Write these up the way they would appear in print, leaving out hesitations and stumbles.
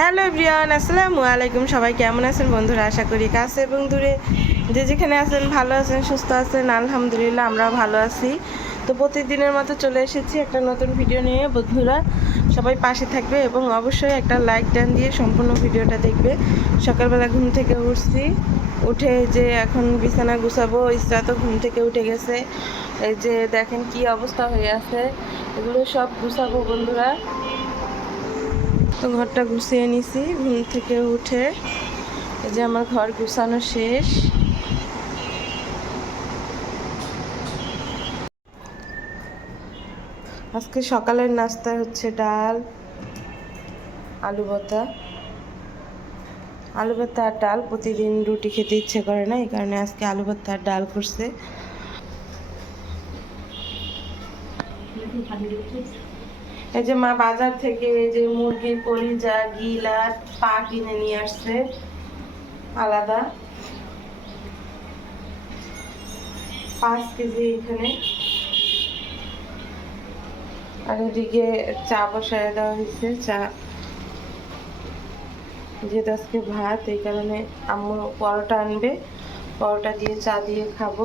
Hello everyone, আসসালামু আলাইকুম। সবাই কেমন আছেন বন্ধুরা? আশা করি কাছে এবং দূরে যে যেখানে আছেন ভালো আছেন, সুস্থ আছেন। আলহামদুলিল্লাহ আমরাও ভালো আছি। তো প্রতিদিনের মতো চলে এসেছি একটা নতুন ভিডিও নিয়ে। বন্ধুরা সবাই পাশে থাকবে এবং অবশ্যই একটা লাইক ডান দিয়ে সম্পূর্ণ ভিডিওটা দেখবে। সকালবেলা ঘুম থেকে উঠছি, উঠে যে এখন বিছানা গুছাবো। ইসরা তো ঘুম থেকে উঠে গেছে। এই যে দেখেন কি অবস্থা হয়ে আছে, এগুলো সব গুছাবো বন্ধুরা। তো ঘরটা গুছিয়ে নিছি ঘুম থেকে উঠে। এই যে আমার ঘর গুছানো শেষ। আজকে সকালের নাস্তা হচ্ছে ডাল, আলু ভর্তা। আলু ভর্তা আর ডাল, প্রতিদিন রুটি খেতে ইচ্ছে করে না, এই কারণে আজকে আলু ভর্তা আর ডাল করছে। এই যে মা বাজার থেকে এই যে মুরগির কলিজা, গিল আর পা কিনে নিয়ে আসছে আলাদা, 5 কেজি এখানে। আর এদিকে চা বসায় দেওয়া হয়েছে। চা যেহেতু আজকে ভাত, এই কারণে আম্মু পরোটা আনবে, পরোটা দিয়ে চা দিয়ে খাবো।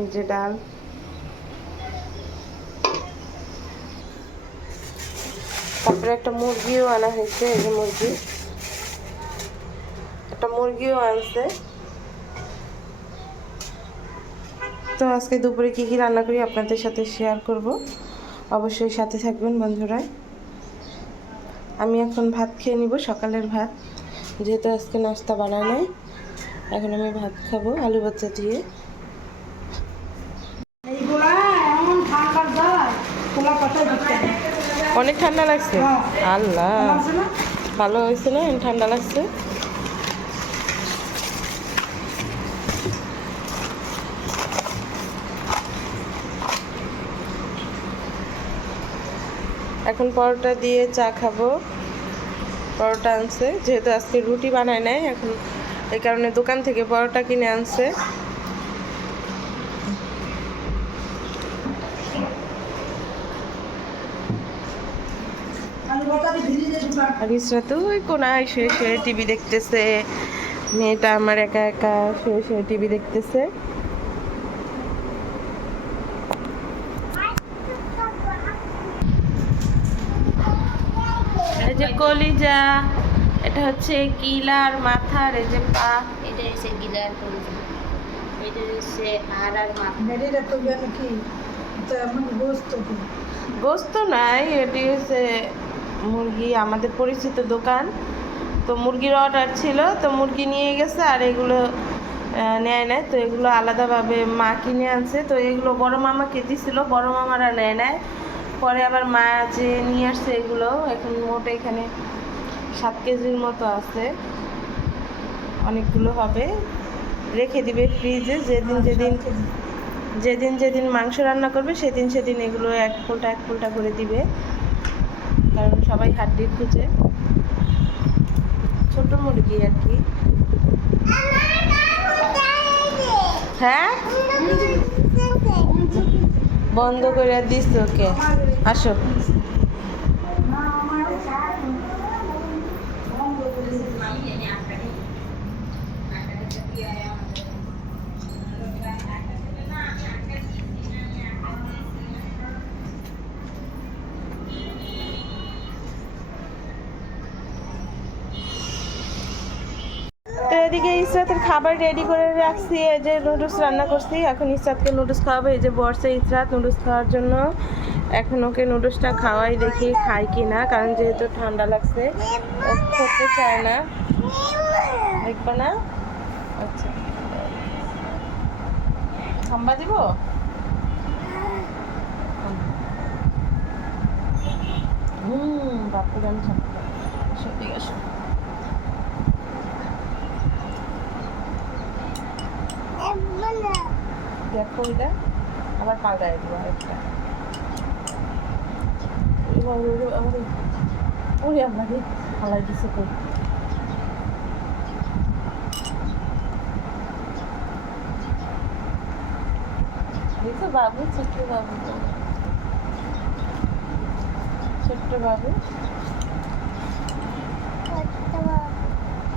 এই যে ডাল, তারপরে একটা মুরগিও আনা হয়েছে। এই যে মুরগি, একটা মুরগিও আনছে। তো আজকে দুপুরে কী কী রান্না করি আপনাদের সাথে শেয়ার করব, অবশ্যই সাথে থাকবেন বন্ধুরা। আমি এখন ভাত খেয়ে নিব, সকালের ভাত, যেহেতু আজকে নাস্তা বানাই নাই। এখন আমি ভাত খাবো আলু ভর্তা দিয়ে। অনেক ঠান্ডা লাগছে। আল্লাহ, ভালো হয়েছে না? ঠান্ডা লাগছে। এখন পরোটা দিয়ে চা খাবো। পরোটা আনছে, যেহেতু আজকে রুটি বানায় নাই, এখন এই কারণে দোকান থেকে পরোটা কিনে আনছে। আর ইসরা তো ওই কোনায় শুয়ে শুয়ে টিভি দেখতেছে। মেয়েটা আমার একা একা শুয়ে শুয়ে টিভি দেখতেছে। এই যে কলিজা, এটা হচ্ছে গিলার মাথার, এই যে পা, এটা হচ্ছে গিলার কলিজা, এটা হচ্ছে হাড় আর মাথা। এটা তো গেল কি, এটা এমন গোস্ত নাই, এটি হচ্ছে মুরগি। আমাদের পরিচিত দোকান, তো মুরগির অর্ডার ছিল, তো মুরগি নিয়ে গেছে। আর এগুলো নেয় নাই, তো এগুলো আলাদাভাবে মা কিনে আনছে। তো এগুলো বড় মামাকে দিছিল, বড় মামারা নেয় নাই। পরে আবার মা যে নিয়ে আসছে এগুলো, এখন মোট এখানে 7 কেজির মতো আছে। অনেকগুলো হবে, রেখে দিবে ফ্রিজে। যেদিন যেদিন যেদিন যেদিন মাংস রান্না করবে সেদিন সেদিন এগুলো এক ফোঁটা করে দিবে, কারণ সবাই হাড্ডি খুঁজে। ছোট মুরগি আর কি। হ্যাঁ, বন্ধ করে দিস ওকে। আসো। তো এদিকে ইসরাতের খাবার রেডি করে রাখছি। এই যে নুডলস রান্না করছি, এখন ইসরাতকে নুডলস খাওয়াবো। এই যে বসে ইসরাত নুডলস খাওয়ার জন্য। এখন ওকে নুডলসটা খাওয়াই, দেখি খাই কি না, কারণ যেহেতু ঠান্ডা লাগছে ও খেতে চায় না। দেখবে না? আচ্ছা, খাম্বা দিব। বাপুর আমি সত্যি আসো। দেখো এটা আবার পাল্টায় দিব আরেকটা। ওরে আমাকে ফালাই দিছে তো। দেখো বাবু, ছোট্ট বাবু, ছোট্ট বাবু।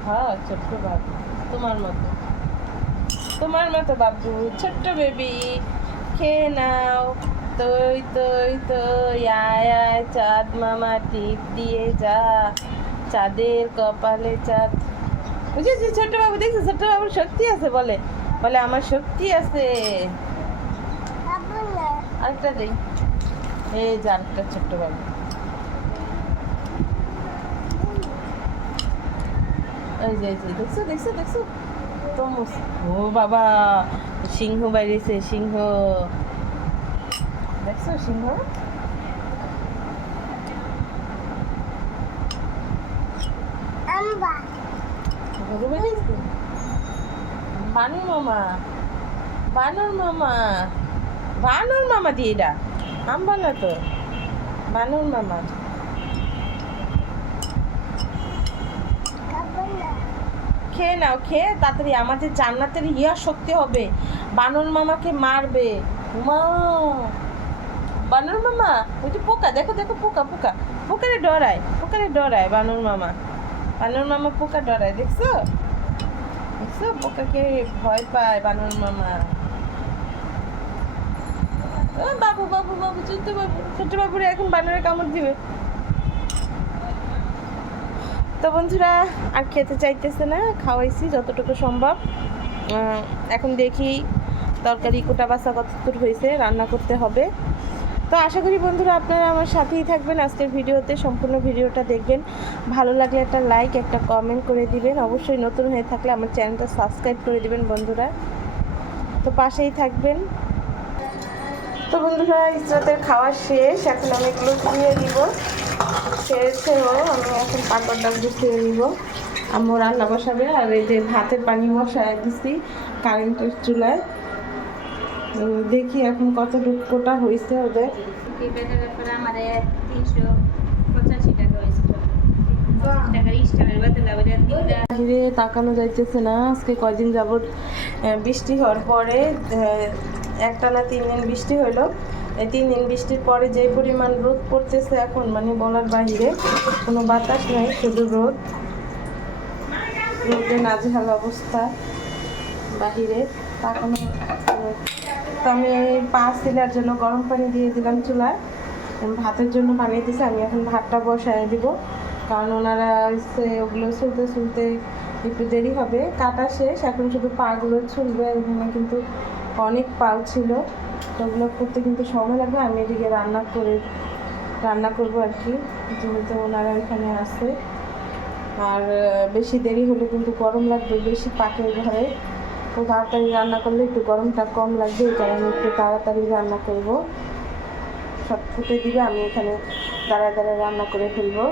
হ্যাঁ ছোট্ট বাবু, তোমার মতো, তোমার মতো বাবু, ছোট্ট বেবি, খেয়ে নাও। তোই তোই তোই আয় আয় চাঁদ মামা টিপ দিয়ে যা, চাঁদের কপালে চাঁদ। বুঝেছি ছোট্ট বাবু, দেখছো ছোট্ট বাবুর শক্তি আছে, বলে বলে আমার শক্তি আছে। আরেকটা দেই, এই যে আরেকটা ছোট্ট বাবু। এই যে এই যে দেখছো দেখছো দেখছো তমস। ও বাবা, সিংহ বাইরেছে, সিংহ দেখছো, সিংহ। গরু বেরিয়েছে। বানর মামা, বানর মামা, বানর মামা দিয়ে এটা আম্বা না তো, বানর মামা। খেয়ে নাও, খেয়ে তাড়াতাড়ি আমাদের জান্নাতের ইয়া শক্তি হবে, বানর মামাকে মারবে। মা, বানর মামা ওই যে পোকা, দেখো দেখো পোকা, পোকা পোকারে ডরায়, পোকারে ডরায় বানর মামা, বানর মামা পোকা ডরায়, দেখছো দেখছো, পোকাকে ভয় পায় বানর মামা। বাবু বাবু বাবু, ছোট্ট বাবু, ছোট্ট বাবুরে এখন বানরে কামড় দিবে। তো বন্ধুরা আর খেতে চাইতেছে না, খাওয়াইছি যতটুকু সম্ভব। এখন দেখি তরকারি কোটা বাছা কতদূর হয়েছে, রান্না করতে হবে। তো আশা করি বন্ধুরা আপনারা আমার সাথেই থাকবেন আজকের ভিডিওতে, সম্পূর্ণ ভিডিওটা দেখবেন। ভালো লাগলে একটা লাইক, একটা কমেন্ট করে দিবেন। অবশ্যই নতুন হয়ে থাকলে আমার চ্যানেলটা সাবস্ক্রাইব করে দিবেন বন্ধুরা। তো পাশেই থাকবেন। তো বন্ধুরা ইসরাতের খাওয়া শেষ, এখন আমি এগুলো ধুয়ে দিব। খেয়েছেও, আমি এখন পাকড়টা গুছিয়ে নিব। আম্মু রান্না বসাবে, আর এই যে ভাতের পানি বসায় দিচ্ছি কারেন্টের চুলায়। দেখি এখন কতটুকু কোটা হয়েছে ওদের। ব্যাপারে আমার 385 টাকা হয়েছিল, টাকার স্টারের বদলে আবার বাহিরে তাকানো যাইতেছে না। আজকে কয়দিন যাবত বৃষ্টি হওয়ার পরে একটানা 3 দিন বৃষ্টি হলো। এই 3 দিন বৃষ্টির পরে যে পরিমাণ রোদ পড়তেছে এখন, মানে বলার বাহিরে, কোনো বাতাস নাই, শুধু রোদ, রোদে নাজেহাল অবস্থা বাহিরে তাকানো। তো আমি পা সিলার জন্য গরম পানি দিয়ে দিলাম চুলায়, ভাতের জন্য পানি দিয়েছি। আমি এখন ভাতটা বসায় দিব, কারণ ওনারা ওগুলো ছুলতে ছুলতে একটু দেরি হবে। কাটা শেষ, এখন শুধু পাগুলো ছুলবে। ওখানে কিন্তু অনেক পাল ছিল, তো ওগুলো করতে কিন্তু সময় লাগবে। আমি এদিকে রান্না করবো আর কি, যেহেতু ওনারা এখানে আসে। আর বেশি দেরি হলে কিন্তু গরম লাগবে, বেশি পাকের ঘরে। তো তাড়াতাড়ি রান্না করলে একটু গরমটা কম লাগবে, এই কারণে একটু তাড়াতাড়ি রান্না করব। সব ফুটে দিবে, আমি এখানে দাঁড়ায় দাঁড়ায় রান্না করে ফেলবো।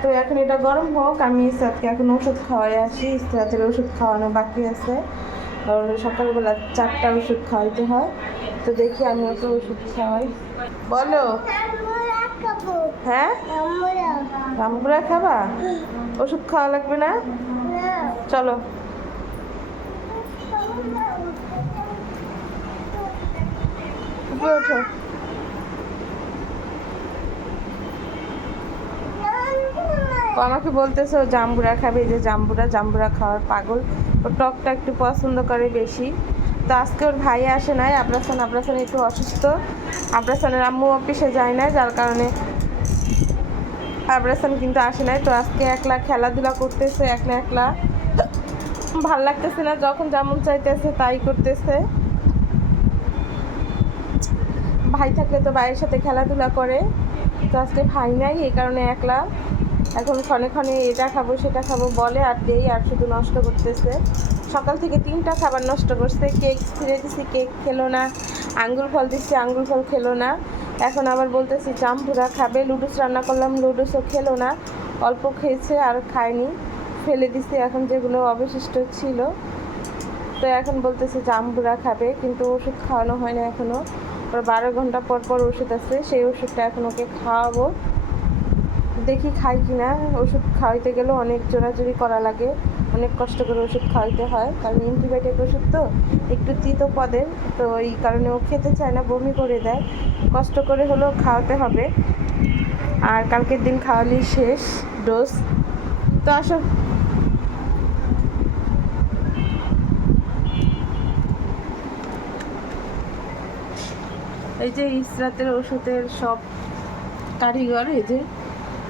তো এখন এটা গরম হোক, আমি ইসরাতকে এখন ওষুধ খাওয়াই আসি। ইসরাতের ওষুধ খাওয়ানো বাকি আছে, আর সকালবেলা 4টা ওষুধ খাওয়াইতে হয়। তো দেখি আমি ওকে ওষুধ খাওয়াই। বলো। হ্যাঁ, রামপুরা খাবা? ওষুধ খাওয়া লাগবে না? চলো। উপরে ওঠো। আমাকে বলতেছে ও জাম্বুরা খাবে, এই যে জাম্বুরা খাওয়ার পাগল। ও টকটা একটু পছন্দ করে বেশি। তো আজকে ওর ভাই আসে নাই, আবরাসান একটু অসুস্থ। আবরাসানের আম্মু অফিসে যায় না, যার কারণে আবরাসান কিন্তু আসে নাই। তো আজকে একলা খেলাধুলা করতেছে, একলা ভাল লাগতেছে না, যখন যেমন চাইতেছে তাই করতেছে। ভাই থাকলে তো ভাইয়ের সাথে খেলাধুলা করে, তো আজকে ভাই নাই, এই কারণে একলা। এখন ক্ষণে ক্ষণে এটা খাবো সেটা খাবো বলে, আর দেই, আর শুধু নষ্ট করতেছে। সকাল থেকে 3টা খাবার নষ্ট করছে। কেক ছিঁড়ে দিছি, কেক খেলো না। আঙ্গুর ফল দিচ্ছি, আঙ্গুর ফল খেলো না। এখন আবার বলতেছি জাম্বুরা খাবে। লুডুস রান্না করলাম, লুডুসও খেলো না, অল্প খেয়েছে আর খায়নি, ফেলে দিছি এখন যেগুলো অবশিষ্ট ছিল। তো এখন বলতেছে জাম্বুরা খাবে, কিন্তু ওষুধ খাওয়ানো হয় না এখনও। ওর 12 ঘন্টা পর পর ওষুধ আছে, সেই ওষুধটা এখন ওকে খাওয়াবো। দেখি খাই কিনা। ওষুধ খাওয়াইতে গেলেও অনেক জোরাজুরি করা লাগে, অনেক কষ্ট করে ওষুধ খাওয়াইতে হয়, কারণ অ্যান্টিবায়োটিক ওষুধ তো একটু তিতো পদের। তো এই কারণে ও খেতে চায় না, বমি করে দেয়। কষ্ট করে হলেও খাওয়াতে হবে, আর কালকের দিন খাওয়ালেই শেষ ডোজ। তো আসো, এই যে ইসরাতের ওষুধের সব কারিগর, এই যে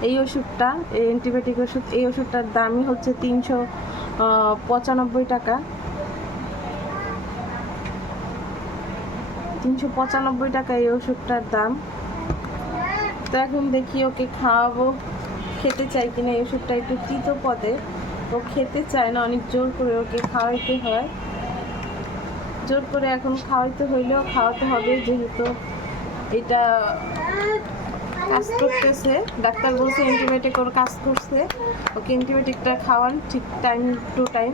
এই ওষুধটা, এই অ্যান্টিবায়োটিক ওষুধ, এই ওষুধটার দামই হচ্ছে 395 টাকা। 395 টাকা এই ওষুধটার দাম। তো এখন দেখি ওকে খাওয়াবো, খেতে চাই কিনা। এই ওষুধটা একটু তিতো পদে, ও খেতে চায় না, অনেক জোর করে ওকে খাওয়াইতে হয়। জোর করে এখন খাওয়াইতে হইলেও খাওয়াতে হবে, যেহেতু এটা কাজ করতেছে। ডাক্তার বলছে অ্যান্টিবায়োটিক ওর কাজ করছে, ওকে অ্যান্টিবায়োটিকটা খাওয়ান ঠিক টাইম টু টাইম।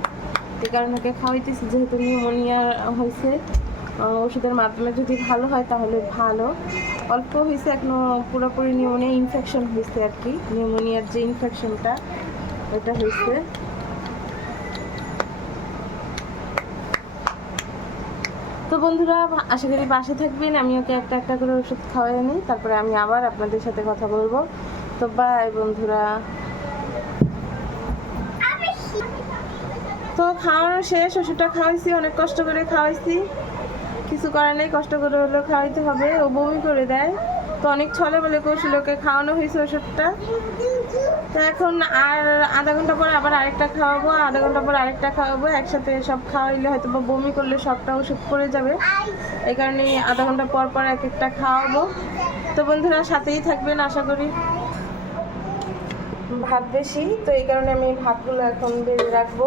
এই কারণে ওকে খাওয়াইতেছি, যেহেতু নিউমোনিয়া হয়েছে। ওষুধের মাধ্যমে যদি ভালো হয় তাহলে ভালো, অল্প হয়েছে, এখনও পুরোপুরি নিউমোনিয়া ইনফেকশন হয়েছে আর কি। নিউমোনিয়ার যে ইনফেকশনটা ওটা হয়েছে। তো বন্ধুরা, আশা করি পাশে থাকবেন। আমি ওকে একটা একটা করে ওষুধ খাওয়াই নিই, তারপরে আমি আবার আপনাদের সাথে কথা বলবো। তো বাই বন্ধুরা। তো খাওয়ানো শেষ, ওষুধটা খাওয়াইছি, অনেক কষ্ট করে খাওয়াইছি, কিছু করার নেই, কষ্ট করে হলেও খাওয়াইতে হবে। ও বমি করে দেয়, তো অনেক ছলে বলে কৌশল ওকে খাওয়ানো হয়েছে ওষুধটা। তো এখন আর আধা ঘন্টা পর আবার আরেকটা খাওয়াবো, আধা ঘন্টা পর আরেকটা খাওয়াবো। একসাথে সব খাওয়াইলে হয়তো বা বমি করলে সবটা ওষুধ পড়ে যাবে, এই কারণে আধা ঘন্টা পর পর এক একটা খাওয়াবো। তো বন্ধুরা সাথেই থাকবেন আশা করি। ভাত বেশি, তো এই কারণে আমি ভাতগুলো এখন বেড়ে রাখবো।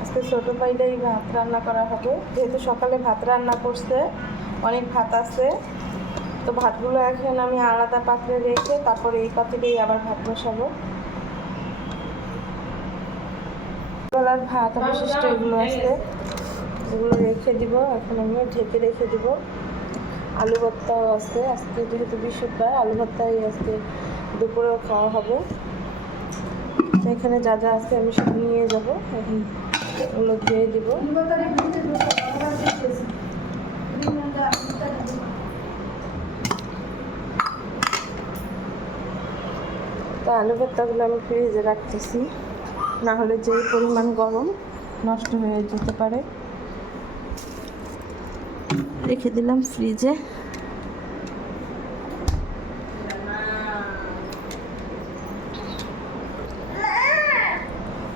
আজকে ছোটো পাইলেই ভাত রান্না করা হবে, যেহেতু সকালে ভাত রান্না করছে, অনেক ভাত আছে। তো ভাতগুলো এখন আমি আলাদা পাত্রে রেখে তারপরে এই পাত্রেই আবার ভাত বসাবো। বেলার ভাত অবশিষ্ট এগুলো আছে, এগুলো রেখে দিব। এখন আমি ঢেকে রেখে দিব। আলু ভর্তাও আছে, আজকে যেহেতু বৃহস্পতিবার, আলু ভর্তাই আজকে দুপুরেও খাওয়া হবে। তো এখানে যা যা আছে আমি সব নিয়ে যাব, এখন ওগুলো ধুয়ে দিব। তো আলু ভর্তাগুলো আমি ফ্রিজে রাখতেছি, না হলে যে পরিমাণ গরম নষ্ট হয়ে যেতে পারে। রেখে দিলাম ফ্রিজে।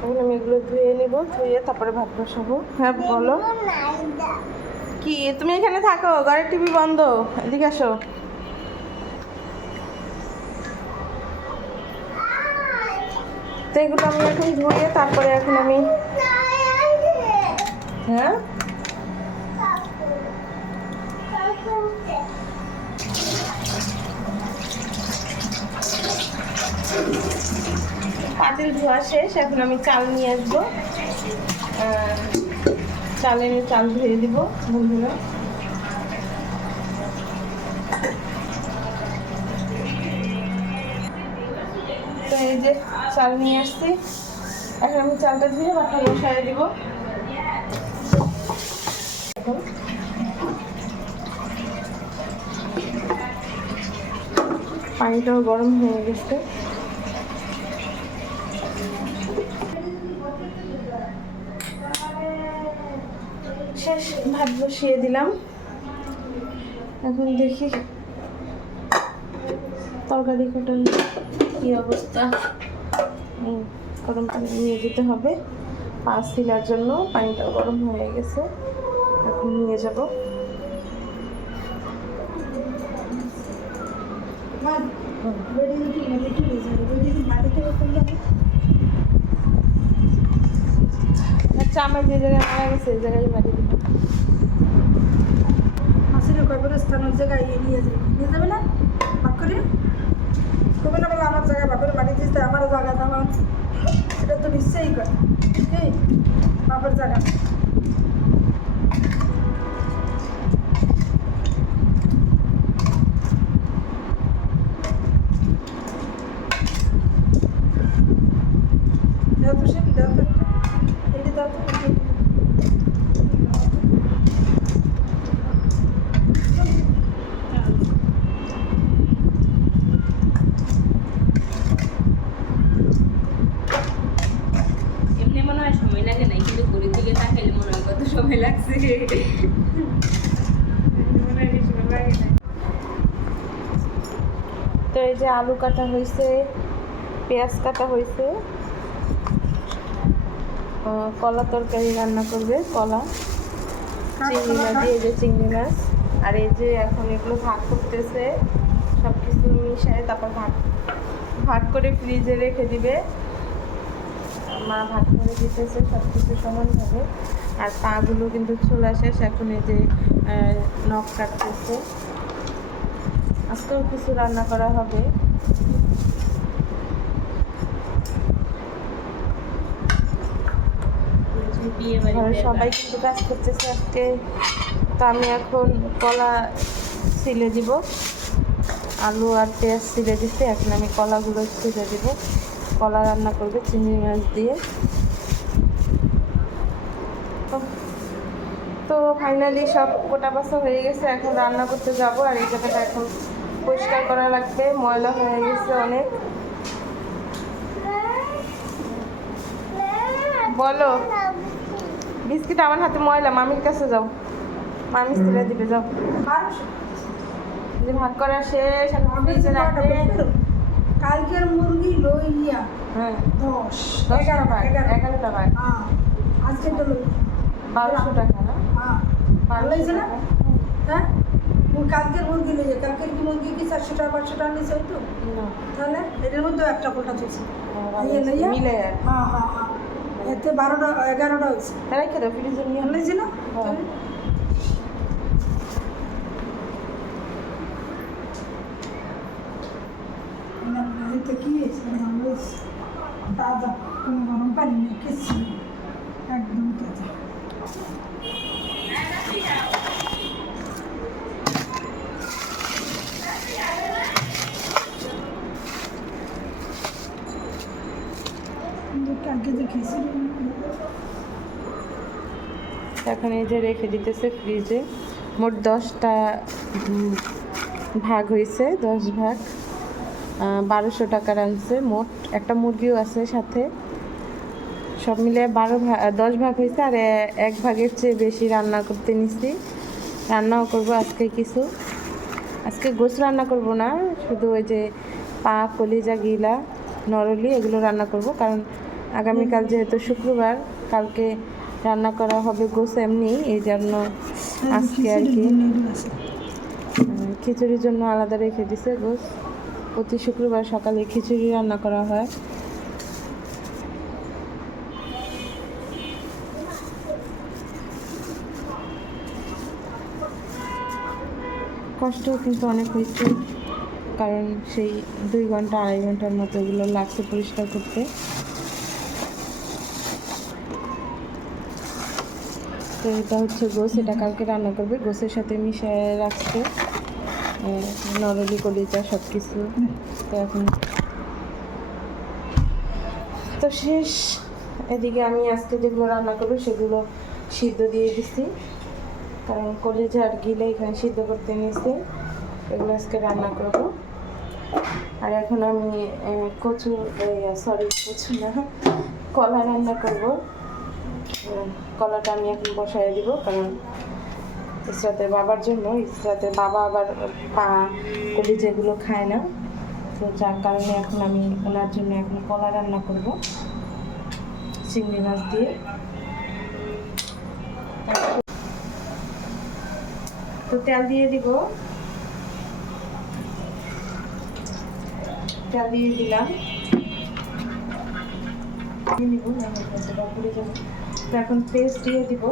এখন আমি এগুলো ধুয়ে নিব, ধুয়ে তারপরে ভাত বসাবো। হ্যাঁ বলো, কি তুমি এখানে থাকো, ঘরের টিভি বন্ধ, এদিকে আসো। তো এগুলো আমি এখন ধুয়ে তারপরে এখন আমি, হ্যাঁ পাতিল ধোয়া শেষ, এখন আমি চাল নিয়ে আসবো। চাল এনে চাল ধুয়ে দিব বন্ধুরা। তো এই যে চাল নিয়ে আসছি, এখন আমি চালটা ধুয়ে ভাতটা বসাই দিব। পানিটাও গরম হয়ে গেছে। শেষ, ভাত বসিয়ে দিলাম। এখন দেখি তরকারি কোটার কি অবস্থা। গরম পানি নিয়ে যেতে হবে পাঁচ শিলার জন্য, পানিটা গরম হয়ে গেছে, এখন নিয়ে যাব। আচ্ছা, আমার যে জায়গায় মারা গেছে এই জায়গায় মাটি দিব। মাসির কবরস্থান ওই জায়গায় নিয়ে যাবে না, ভাগ করে কবে না বলে আমার জায়গায় বাপের মাটি দিতে, আমার জায়গা দেওয়া, এটা তো নিশ্চয়ই করে কি বাপের জায়গা। দেও তো সে দেও তো, এটি দাও তো। এমনি মনে হয় সময় লাগে না, কিন্তু ঘড়ির দিকে তাকাইলে এই যে আলু কাটা হয়েছে, পেঁয়াজ কাটা হয়েছে, কলা তরকারি রান্না করবে, কলা চিংড়ি মাছ দিয়ে, এই যে চিংড়ি মাছ। আর এই যে এখন এগুলো ভাগ করতেছে, সব কিছু মিশায় তারপর ভাগ ভাগ করে ফ্রিজে রেখে দিবে। মা ভাগ করে দিতেছে সব কিছু সমানভাবে। আর পাগুলো কিন্তু ছোলা শেষ, এখন এই যে নখ কাটতেছে। আজকেও কিছু রান্না করা হবে। বিয়ে ঘরের বাড়িতে সবাই কিন্তু কাজ করতেছে আজকে। তো আমি এখন কলা ছিলে দিব, আলু আর পেঁয়াজ ছিলে দিতে, এখন আমি কলাগুলো ছিলে দিব। কলা রান্না করবে চিংড়ি মাছ দিয়ে। তো ফাইনালি সব কোটা বাছা হয়ে গেছে, এখন রান্না করতে যাব। আর এই জায়গাটা এখন পরিষ্কার করা লাগবে, ময়লা হয়ে গেছে অনেক। বলো, বিস্কিট আমার হাতে ময়লা, মামির কাছে যাও, মামি ছিলে দিবে, যাও। যে ভাগ করা শেষ, এখন ফ্রিজে রাখবে। কালকের মুরগি লইয়া হ্যাঁ 10 11 ভাগ, 11 11টা ভাগ, হ্যাঁ আজকে তো লই 1200 টাকা না? হ্যাঁ ভালো হয়েছে না? হ্যাঁ কালকের মুরগি লইয়া, কালকের কি মুরগি কি 400 টাকা 500 টাকা নিয়েছে হয়তো, না, তাহলে এটার মধ্যে একটা পোল্টা চলছে মিলে আর হ্যাঁ হ্যাঁ হ্যাঁ এতে 12টা 11টা হয়েছে তাই রেখে দাও ফ্রিজে নিয়ে। ভালো হয়েছে না? হ্যাঁ। এতে কি হয়েছে? ভালো হয়েছে, তাজা, কোনো গরম পানি নেই, কিছু নেই, একদম তাজা। কালকে যে খিচুড়ি এখন এই যে রেখে দিতেছে ফ্রিজে। মোট 10টা ভাগ হয়েছে, 10 ভাগ, 1200 টাকার আনছে মোট। একটা মুরগিও আছে সাথে, সব মিলে 10 ভাগ হয়েছে। আর এক ভাগের চেয়ে বেশি রান্না করতে নিছি। রান্নাও করব আজকে কিছু, আজকে গোশ রান্না করব না, শুধু ওই যে পা, কলিজা, গিলা, নরলি এগুলো রান্না করব। কারণ আগামীকাল যেহেতু শুক্রবার, কালকে রান্না করা হবে গোশ এমনি, এই জন্য আজকে আর কি খিচুড়ির জন্য আলাদা রেখে দিছে গোশ। প্রতি শুক্রবার সকালে খিচুড়ি রান্না করা হয়। কষ্ট কিন্তু অনেক হয়েছে, কারণ সেই 2 ঘন্টা 2.5 ঘন্টার মতো এগুলো লাগছে পরিষ্কার করতে। তো এটা হচ্ছে গোশ, এটা কালকে রান্না করবে। গোশের সাথে মিশিয়ে রাখছে নরলি, কলিজা সব কিছু। তো এখন তো শেষ। এদিকে আমি আজকে যেগুলো রান্না করবো সেগুলো সিদ্ধ দিয়ে দিছি, কারণ কলিজা আর গিলে এখানে সিদ্ধ করতে নিয়েছি। এগুলো আজকে রান্না করব। আর এখন আমি কচু না, কলা রান্না করব। কলাটা আমি এখন বসাই দিব, কারণ ইসরাতের বাবার জন্য। ইসরাতের বাবা আবার পা, কলিজা এগুলো খায় না, তো যার কারণে এখন আমি ওনার জন্য এখন কলা রান্না করব চিংড়ি মাছ দিয়ে। তো তেল দিয়ে দিব, তেল দিয়ে দিলাম। তো এখন পেস্ট দিয়ে দিব।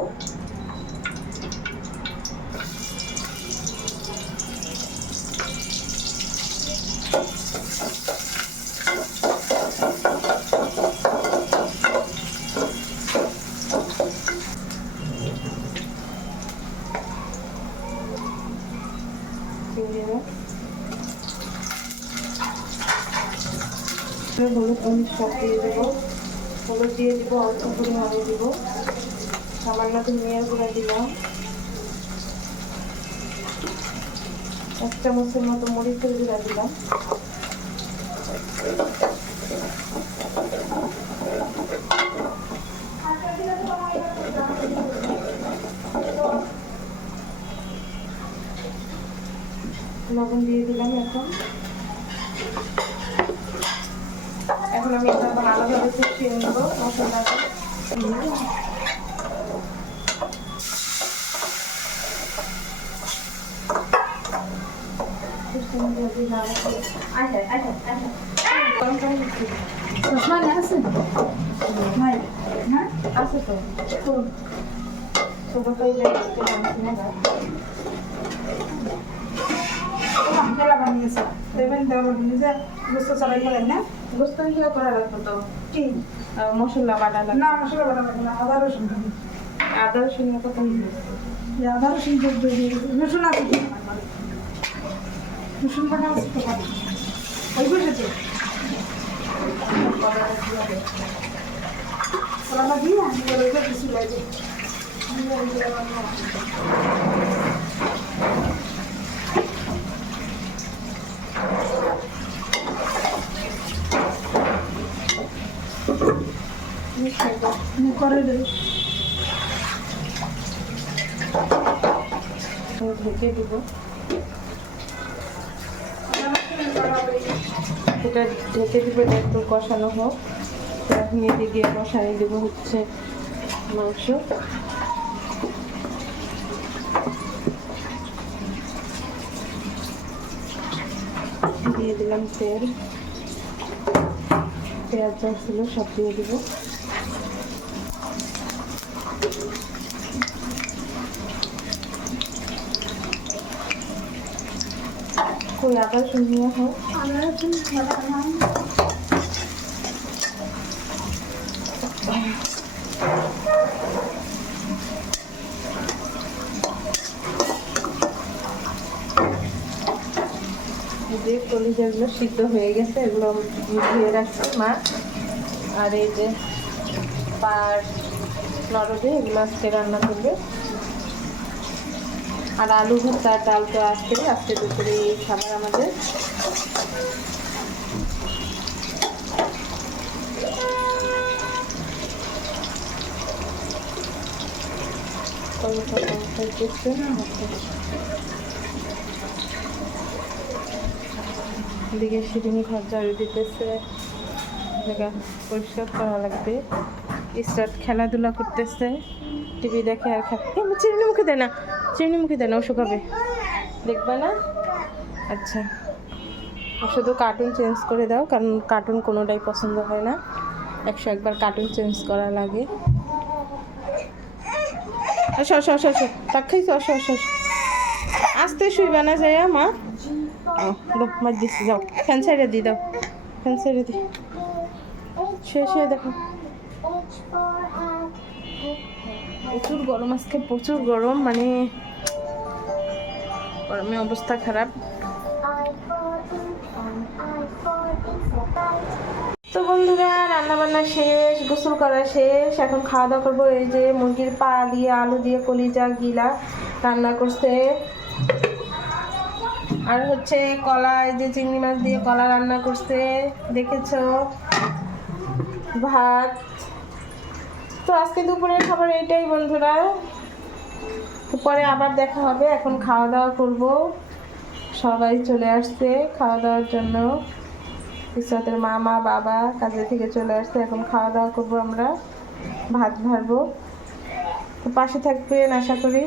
হলুদ সব দিয়ে দেবো, হলুদ দিয়ে দিব, অল্প পরিমাণে দিব, সামান্য ধনিয়ার গুঁড়া দিলাম, 1 চামচের মতো মরিচের গুঁড়া দিলাম, লবণ দিয়ে দিলাম। এখন এখন আমি এটা ভালোভাবে কষিয়ে নেবো মশলাটা। চশমা নিয়ে আছে নাই হ্যাঁ আছে তো তো ছোটো তো এই মেলা বানিয়েছে দেবেন দেওয়ার নিজে বুঝতে চড়াই গেলেন না গোস্ত হিসেবে করা লাগতো তো কি মশলা বাটা লাগতো। না মশলা বাটা লাগে না আদা রসুন খাবি আদা রসুন কত আদা রসুন রসুন আছে কি রসুন বাটা আছে তো খাবি ওই বসেছে ওরা দিয়ে আমি ওই কিছু লাগে করে দেবে ঢেকে দিব। এটা ঢেকে দিব, এটা একটু কষানো হোক। এখন এদিকে কষাই দেব হচ্ছে মাংস। দিয়ে দিলাম তেল, পেঁয়াজ যা ছিল সব দিয়ে দিব। কই আদা শুনিয়ে হোক আদা রসুন বাটা নাই যে কলিজাগুলো সিদ্ধ হয়ে গেছে এগুলো ধুয়ে রাখছি মা। আর এই যে পার নরদে এগুলো আজকে রান্না করবে। আর আলু ভর্তা ডাল তো আজকে দুপুরে এই খাবার আমাদের। এদিকে শিরিনি ঘর ঝাড়ু দিতেছে, জায়গা পরিষ্কার করা লাগবে। স্টার্ট খেলাধুলা করতেছে, টিভি দেখে আর চিরুনি মুখে দেয় না, চিরুনি মুখে দেয় না, ও শুকাবে দেখবে না। আচ্ছা শুধু কার্টুন চেঞ্জ করে দাও, কারণ কার্টুন কোনোটাই পছন্দ হয় না, 101বার কার্টুন চেঞ্জ করা লাগে। আসো আসো আসো আসো তাক খাইছো, আসো আসো আসো। আস্তে শুইবা না যায় মা। মাছ দিচ্ছি, যাও ফ্যান সাইডে দিয়ে দাও, ফ্যান সাইডে দি শুয়ে দেখো। প্রচুর গরম আজকে, প্রচুর গরম, মানে গরমে অবস্থা খারাপ। তো বন্ধুরা রান্না বান্না শেষ, গোসল করা শেষ, এখন খাওয়া দাওয়া করবো। এই যে মুরগির পা দিয়ে আলু দিয়ে কলিজা গিলা রান্না করছে, আর হচ্ছে কলা, এই যে চিংড়ি মাছ দিয়ে কলা রান্না করছে দেখেছো, ভাত। তো আজকে দুপুরের খাবার এইটাই বন্ধুরা, পরে আবার দেখা হবে। এখন খাওয়া দাওয়া করব, সবাই চলে আসছে খাওয়া দাওয়ার জন্য। ইসরাতের মামা বাবা কাজে থেকে চলে আসছে, এখন খাওয়া দাওয়া করবো আমরা, ভাত ভাজবো। তো পাশে থাকবেন আশা করি।